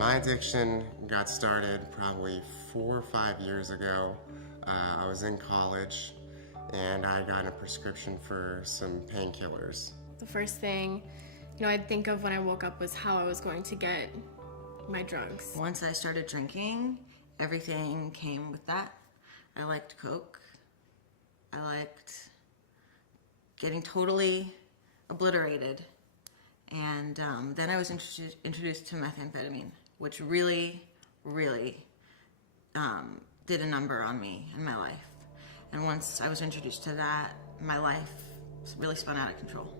My addiction got started probably 4 or 5 years ago. I was in college and I got a prescription for some painkillers. The first thing, I'd think of when I woke up was how I was going to get my drugs. Once I started drinking, everything came with that. I liked Coke. I liked getting totally obliterated. And then I was introduced to methamphetamine, which really, really did a number on me and my life. And once I was introduced to that, my life really spun out of control.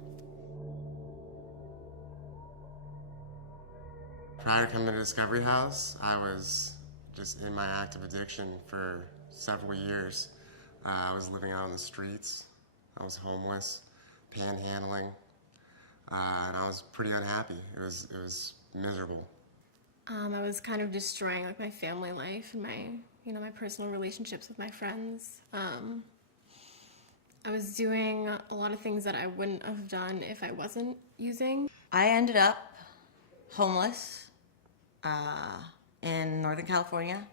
Prior to coming to Discovery House, I was just in my active addiction for several years. I was living out on the streets. I was homeless, panhandling, and I was pretty unhappy. It was miserable. I was kind of destroying my family life and my personal relationships with my friends. I was doing a lot of things that I wouldn't have done if I wasn't using. I ended up homeless in Northern California.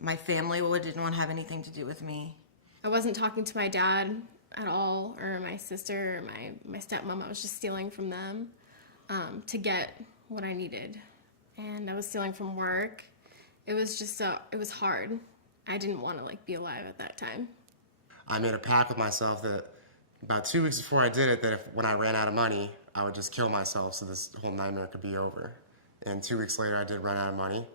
My family didn't want to have anything to do with me. I wasn't talking to my dad at all, or my sister, or my stepmom. I was just stealing from them to get what I needed. And I was stealing from work. It was just, it was hard. I didn't want to be alive at that time. I made a pact with myself that about 2 weeks before I did it, that when I ran out of money, I would just kill myself so this whole nightmare could be over. And 2 weeks later, I did run out of money,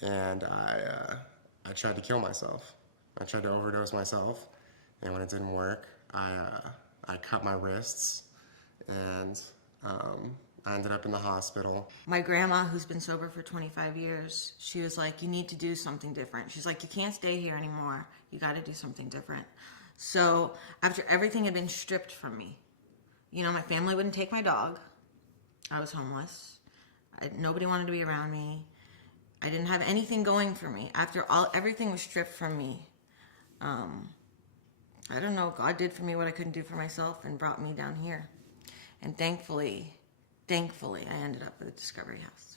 and I tried to kill myself. I tried to overdose myself, and when it didn't work, I cut my wrists, and I ended up in the hospital. My grandma, who's been sober for 25 years, she was like, you need to do something different. She's like, you can't stay here anymore. You got to do something different. So after everything had been stripped from me, my family wouldn't take my dog. I was homeless. Nobody wanted to be around me. I didn't have anything going for me. After everything was stripped from me, I don't know, God did for me what I couldn't do for myself and brought me down here. And thankfully, I ended up at the Discovery House.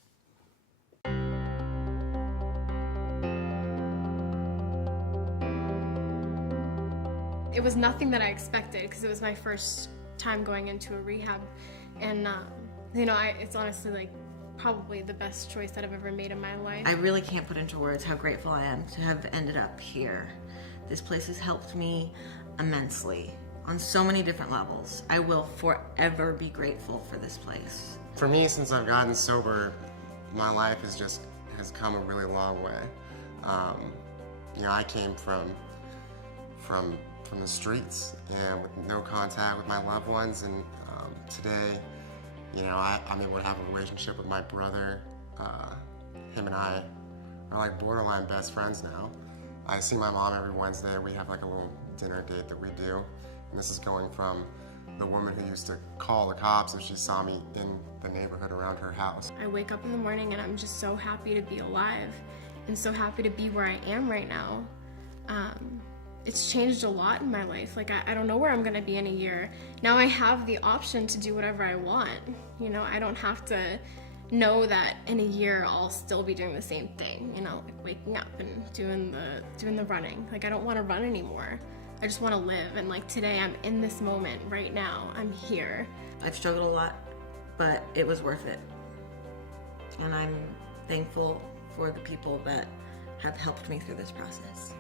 It was nothing that I expected because it was my first time going into a rehab. And, it's honestly probably the best choice that I've ever made in my life. I really can't put into words how grateful I am to have ended up here. This place has helped me immensely on so many different levels. I will forever be grateful for this place. For me, since I've gotten sober, my life has come a really long way. I came from the streets and with no contact with my loved ones, and today, I'm able to have a relationship with my brother. Him and I are borderline best friends now. I see my mom every Wednesday. We have a little dinner date that we do. And this is going from the woman who used to call the cops if she saw me in the neighborhood around her house. I wake up in the morning and I'm just so happy to be alive and so happy to be where I am right now. It's changed a lot in my life. I don't know where I'm gonna be in a year. Now I have the option to do whatever I want. I don't have to know that in a year I'll still be doing the same thing, waking up and doing the running. I don't want to run anymore. I just want to live, and today I'm in this moment right now. I'm here. I've struggled a lot, but it was worth it. And I'm thankful for the people that have helped me through this process.